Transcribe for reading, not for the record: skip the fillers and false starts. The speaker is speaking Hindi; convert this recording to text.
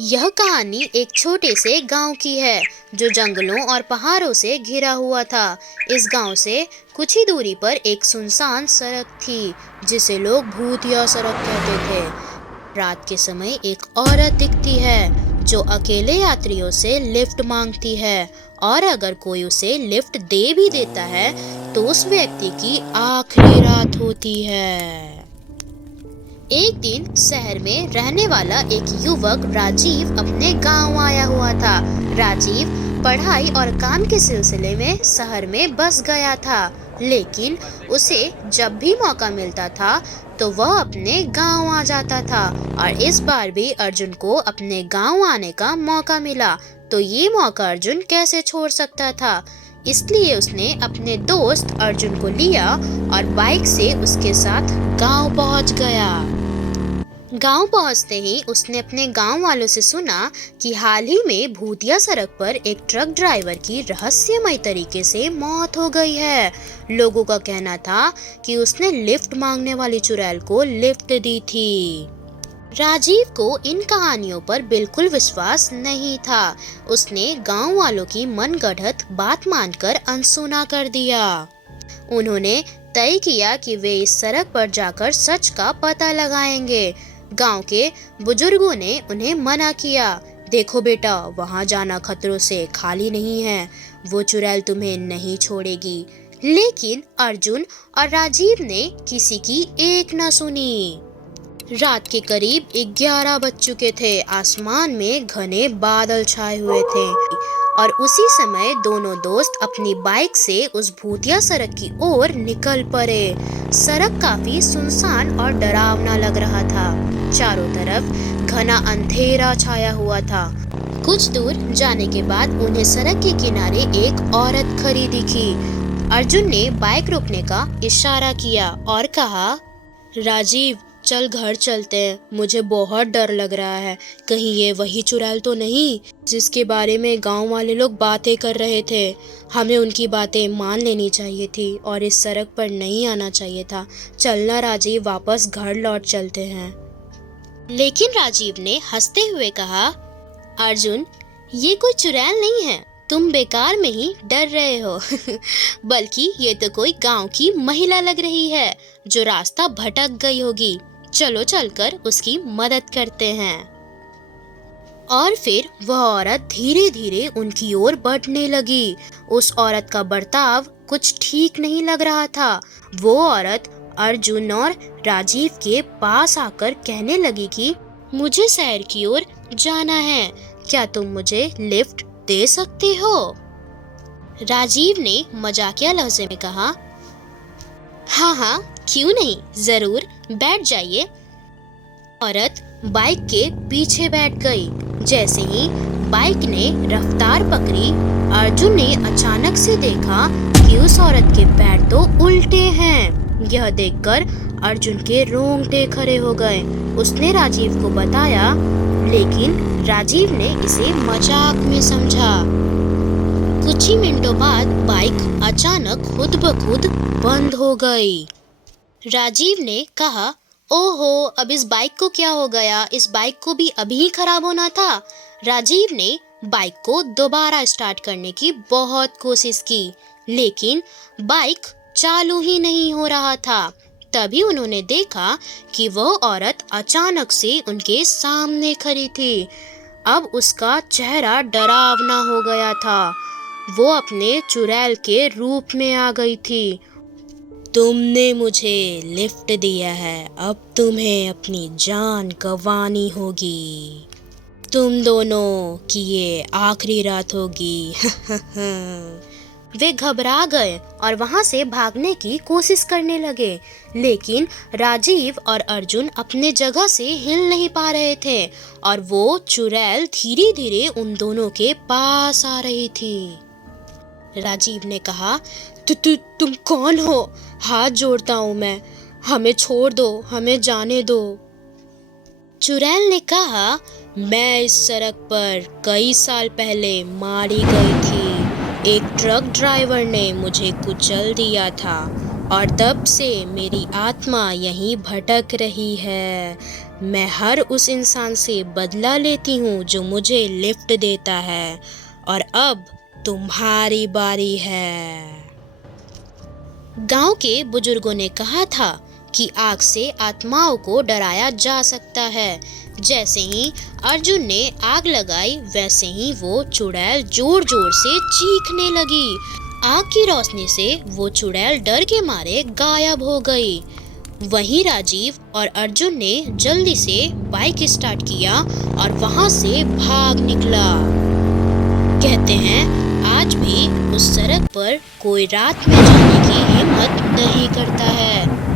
यह कहानी एक छोटे से गांव की है जो जंगलों और पहाड़ों से घिरा हुआ था। इस गांव से कुछ ही दूरी पर एक सुनसान सड़क थी जिसे लोग भूतिया सड़क कहते थे। रात के समय एक औरत दिखती है जो अकेले यात्रियों से लिफ्ट मांगती है और अगर कोई उसे लिफ्ट दे भी देता है तो उस व्यक्ति की आखिरी रात होती है। एक दिन शहर में रहने वाला एक युवक राजीव अपने गांव आया हुआ था। राजीव पढ़ाई और काम के सिलसिले में शहर में बस गया था, लेकिन उसे जब भी मौका मिलता था तो वह अपने गांव आ जाता था। और इस बार भी अर्जुन को अपने गांव आने का मौका मिला, तो ये मौका अर्जुन कैसे छोड़ सकता था। इसलिए उसने अपने दोस्त अर्जुन को लिया और बाइक से उसके साथ गांव पहुंच गया। गांव पहुंचते ही उसने अपने गांव वालों से सुना कि हाल ही में भूतिया सड़क पर एक ट्रक ड्राइवर की रहस्यमय तरीके से मौत हो गई है। लोगों का कहना था कि उसने लिफ्ट मांगने वाली चुड़ैल को लिफ्ट दी थी। राजीव को इन कहानियों पर बिल्कुल विश्वास नहीं था। उसने गांव वालों की मनगढ़ंत बात मानकर अनसुना कर दिया। उन्होंने तय किया कि वे इस सड़क पर जाकर सच का पता लगाएंगे। गांव के बुजुर्गों ने उन्हें मना किया। देखो बेटा, वहां जाना खतरों से खाली नहीं है, वो चुड़ैल तुम्हें नहीं छोड़ेगी। लेकिन अर्जुन और राजीव ने किसी की एक न सुनी। रात के करीब 11 बज चुके थे। आसमान में घने बादल छाए हुए थे और उसी समय दोनों दोस्त अपनी बाइक से उस भूतिया सड़क की ओर निकल पड़े। सड़क काफी सुनसान और डरावना लग रहा था। चारों तरफ घना अंधेरा छाया हुआ था। कुछ दूर जाने के बाद उन्हें सड़क के किनारे एक औरत खड़ी दिखी। अर्जुन ने बाइक रोकने का इशारा किया और कहा, राजीव चल घर चलते हैं, मुझे बहुत डर लग रहा है। कहीं ये वही चुड़ैल तो नहीं जिसके बारे में गांव वाले लोग बातें कर रहे थे। हमें उनकी बातें मान लेनी चाहिए थी और इस सड़क पर नहीं आना चाहिए था। चलना राजीव, वापस घर लौट चलते हैं। लेकिन राजीव ने हंसते हुए कहा, अर्जुन ये कोई चुड़ैल नहीं है, तुम बेकार में ही डर रहे हो। बल्कि ये तो कोई गांव की महिला लग रही है जो रास्ता भटक गई होगी। चलो चलकर उसकी मदद करते हैं। और फिर वह औरत धीरे धीरे उनकी ओर बढ़ने लगी। उस औरत का बर्ताव कुछ ठीक नहीं लग रहा था। वो औरत अर्जुन और राजीव के पास आकर कहने लगी कि मुझे शहर की ओर जाना है, क्या तुम मुझे लिफ्ट दे सकते हो? राजीव ने मजाकिया लहजे में कहा, हाँ हाँ क्यों नहीं, जरूर बैठ जाइए। औरत बाइक के पीछे बैठ गई। जैसे ही बाइक ने रफ्तार पकड़ी, अर्जुन ने अचानक से देखा कि उस औरत के पैर तो उल्टे हैं। यह देखकर अर्जुन के रोंगटे खड़े हो गए। उसने राजीव को बताया, लेकिन राजीव ने इसे मजाक में समझा। कुछ ही मिनटों बाद बाइक अचानक खुद ब खुद बंद हो गई। राजीव ने कहा, ओहो, अब इस बाइक को क्या हो गया? इस बाइक को भी अभी ही खराब होना था। राजीव ने बाइक को दोबारा स्टार्ट करने की बहुत कोशिश की, लेकिन बाइक चालू ही नहीं हो रहा था। तभी उन्होंने देखा कि वह औरत अचानक से उनके सामने खड़ी थी। अब उसका चेहरा डरावना हो गया था। वो अपने चुड़ैल के रूप में आ गई थी। तुमने मुझे लिफ्ट दिया है, अब तुम्हें अपनी जान गंवानी होगी। तुम दोनों की ये आखिरी रात होगी। वे घबरा गए और वहां से भागने की कोशिश करने लगे, लेकिन राजीव और अर्जुन अपने जगह से हिल नहीं पा रहे थे और वो चुड़ैल धीरे धीरे उन दोनों के पास आ रही थी। राजीव ने कहा, तुम कौन हो? हाथ जोड़ता हूँ मैं, हमें छोड़ दो, हमें जाने दो। चुड़ैल ने कहा, मैं इस सड़क पर कई साल पहले मारी गई थी। एक ट्रक ड्राइवर ने मुझे कुचल दिया था और तब से मेरी आत्मा यहीं भटक रही है। मैं हर उस इंसान से बदला लेती हूँ जो मुझे लिफ्ट देता है, और अब तुम्हारी बारी है। गांव के बुजुर्गों ने कहा था कि आग से आत्माओं को डराया जा सकता है। जैसे ही अर्जुन ने आग लगाई, वैसे ही वो चुड़ैल जोर जोर से चीखने लगी। आग की रोशनी से वो चुड़ैल डर के मारे गायब हो गई। वहीं राजीव और अर्जुन ने जल्दी से बाइक स्टार्ट किया और वहां से भाग निकला। कहते हैं आज भी उस सड़क पर कोई रात में जाने की हिम्मत नहीं करता है।